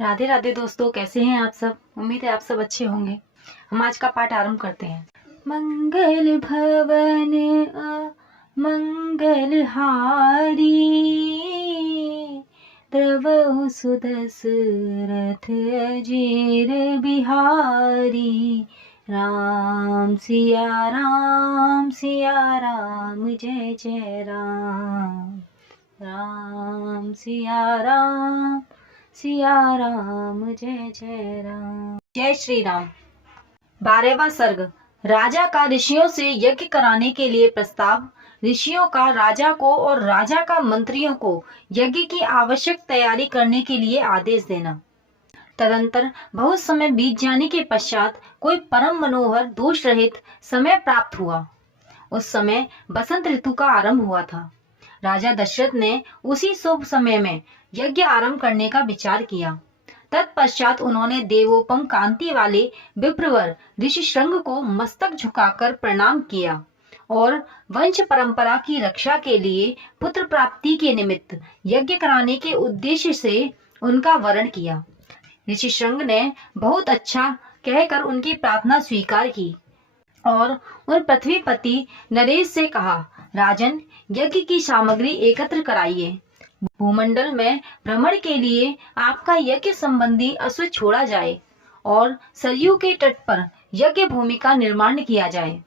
राधे राधे दोस्तों, कैसे हैं आप सब। उम्मीद है आप सब अच्छे होंगे। हम आज का पाठ आरंभ करते हैं। मंगल भवन मंगल हारी, द्रवहु सुदशरथ अजेर बिहारी। राम सिया राम जय जय राम। राम सिया राम जय जय राम। जय श्री राम। 12वां सर्ग। राजा का ऋषियों से यज्ञ कराने के लिए प्रस्ताव। ऋषियों का राजा को और राजा का मंत्रियों को यज्ञ की आवश्यक तैयारी करने के लिए आदेश देना। तदंतर बहुत समय बीत जाने के पश्चात कोई परम मनोहर दोष रहित समय प्राप्त हुआ। उस समय बसंत ऋतु का आरंभ हुआ था। राजा दशरथ ने उसी शुभ समय में यज्ञ आरंभ करने का विचार किया। तत्पश्चात उन्होंने देवोपम कांति वाले विप्रवर ऋषि श्रृंग को मस्तक झुकाकर प्रणाम किया और वंश परंपरा की रक्षा के लिए पुत्र प्राप्ति के निमित्त यज्ञ कराने के उद्देश्य से उनका वरण किया। ऋषि श्रृंग ने बहुत अच्छा कहकर उनकी प्रार्थना स्वीकार की और उन पृथ्वीपति नरेश से कहा, राजन, यज्ञ की सामग्री एकत्र कराइए। भूमंडल में भ्रमण के लिए आपका यज्ञ संबंधी अश्व छोड़ा जाए और सरयू के तट पर यज्ञ भूमि का निर्माण किया जाए।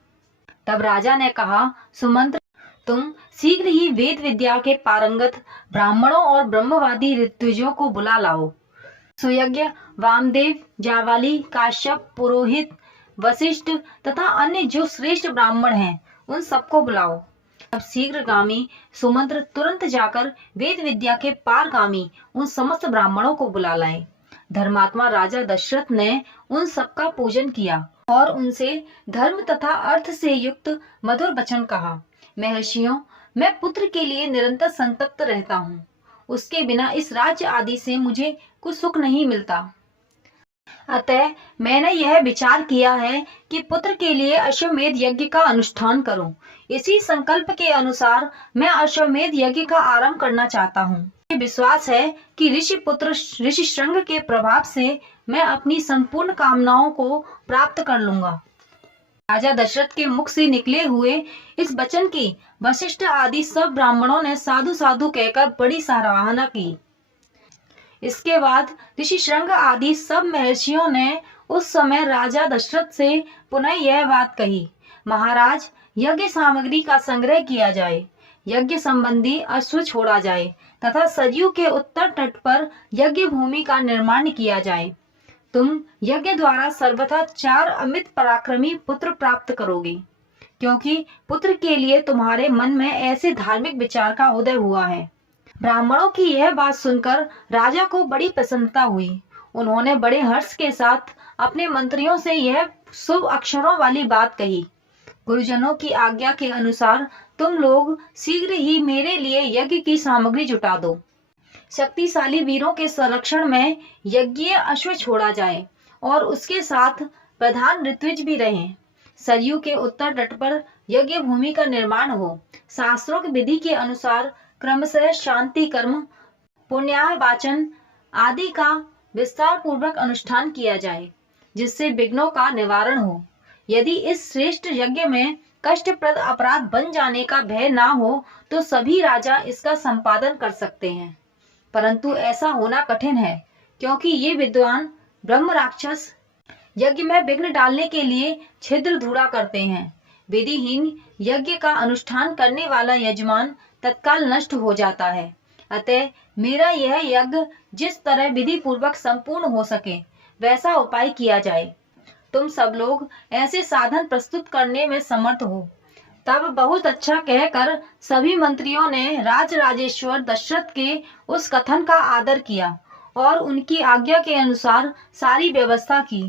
तब राजा ने कहा, सुमंत्र, तुम शीघ्र ही वेद विद्या के पारंगत ब्राह्मणों और ब्रह्मवादी ऋत्विजों को बुला लाओ। सुयज्ञ, वामदेव, जावाली, काश्यप, पुरोहित, वशिष्ठ तथा अन्य जो श्रेष्ठ ब्राह्मण हैं, उन सबको बुलाओ। अब शीघ्रगामी सुमंत्र तुरंत जाकर वेद विद्या के पारगामी उन समस्त ब्राह्मणों को बुला लाए। धर्मात्मा राजा दशरथ ने उन सबका पूजन किया और उनसे धर्म तथा अर्थ से युक्त मधुर वचन कहा। महर्षियों, मैं पुत्र के लिए निरंतर संतप्त रहता हूँ। उसके बिना इस राज्य आदि से मुझे कुछ सुख नहीं मिलता। अतः मैंने यह विचार किया है कि पुत्र के लिए अश्वमेध यज्ञ का अनुष्ठान करूं। इसी संकल्प के अनुसार मैं अश्वमेध यज्ञ का आरंभ करना चाहता हूँ। मुझे विश्वास है कि ऋषि श्रृंग के प्रभाव से मैं अपनी संपूर्ण कामनाओं को प्राप्त कर लूंगा। राजा दशरथ के मुख से निकले हुए इस वचन की वशिष्ठ आदि सब ब्राह्मणों ने साधु साधु कहकर बड़ी सराहना की। इसके बाद ऋषि श्रृंग आदि सब महर्षियों ने उस समय राजा दशरथ से पुनः यह बात कही, महाराज, यज्ञ सामग्री का संग्रह किया जाए, यज्ञ संबंधी अश्व छोड़ा जाए तथा सरयू के उत्तर तट पर यज्ञ भूमि का निर्माण किया जाए। तुम यज्ञ द्वारा सर्वथा 4 अमित पराक्रमी पुत्र प्राप्त करोगे, क्योंकि पुत्र के लिए तुम्हारे मन में ऐसे धार्मिक विचार का उदय हुआ है। ब्राह्मणों की यह बात सुनकर राजा को बड़ी प्रसन्नता हुई। उन्होंने बड़े हर्ष के साथ अपने मंत्रियों से यह शुभ अक्षरों वाली बात कही, गुरुजनों की आज्ञा के अनुसार तुम लोग शीघ्र ही मेरे लिए यज्ञ की सामग्री जुटा दो। शक्तिशाली वीरों के संरक्षण में यज्ञीय अश्व छोड़ा जाए और उसके साथ प्रधान ऋत्विज भी रहें। सरयू के उत्तर तट पर यज्ञ भूमि का निर्माण हो। शास्त्रों की विधि के अनुसार क्रमशः शांति कर्म, पुण्याह वाचन आदि का विस्तार पूर्वक अनुष्ठान किया जाए, जिससे विघ्नों का निवारण हो। यदि इस श्रेष्ठ यज्ञ में कष्टप्रद अपराध बन जाने का भय ना हो तो सभी राजा इसका संपादन कर सकते हैं, परंतु ऐसा होना कठिन है, क्योंकि ये विद्वान ब्रह्म राक्षस यज्ञ में विघ्न डालने के लिए छिद्र धूड़ा करते हैं। विधिहीन यज्ञ का अनुष्ठान करने वाला यजमान तत्काल नष्ट हो जाता है। अतः मेरा यह यज्ञ जिस तरह विधि पूर्वक संपूर्ण हो सके वैसा उपाय किया जाए। तुम सब लोग ऐसे साधन प्रस्तुत करने में समर्थ हो। तब बहुत अच्छा कहकर सभी मंत्रियों ने राजराजेश्वर दशरथ के उस कथन का आदर किया और उनकी आज्ञा के अनुसार सारी व्यवस्था की।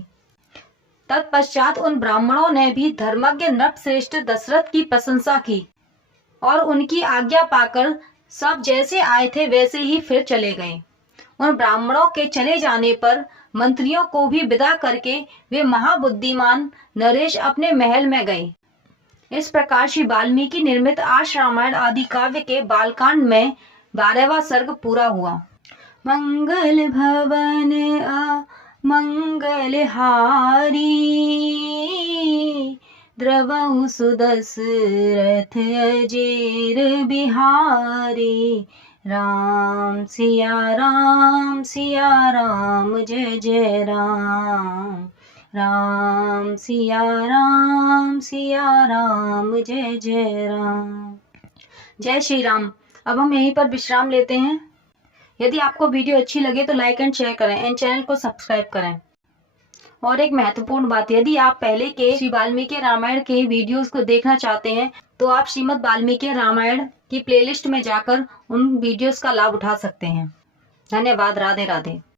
तत्पश्चात उन ब्राह्मणों ने भी धर्मज्ञ नृपश्रेष्ठ दशरथ की प्रशंसा की और उनकी आज्ञा पाकर सब जैसे आए थे वैसे ही फिर चले गए। उन ब्राह्मणों के चले जाने पर मंत्रियों को भी विदा करके वे महाबुद्धिमान नरेश अपने महल में गए। इस प्रकार श्री वाल्मीकि निर्मित आर्ष रामायण आदि काव्य के बालकांड में 12वां सर्ग पूरा हुआ। मंगल भवन मंगलहारी, द्रवहु सुदशरथ अजेर बिहारी। राम सिया राम जय जय राम। राम सिया राम जय जय राम। जय श्री राम। अब हम यहीं पर विश्राम लेते हैं। यदि आपको वीडियो अच्छी लगे तो लाइक एंड शेयर करें एंड चैनल को सब्सक्राइब करें। और एक महत्वपूर्ण बात, यदि आप पहले के श्री वाल्मीकि रामायण के वीडियोस को देखना चाहते हैं तो आप श्रीमद् वाल्मीकि रामायण की प्लेलिस्ट में जाकर उन वीडियोस का लाभ उठा सकते हैं। धन्यवाद। राधे राधे।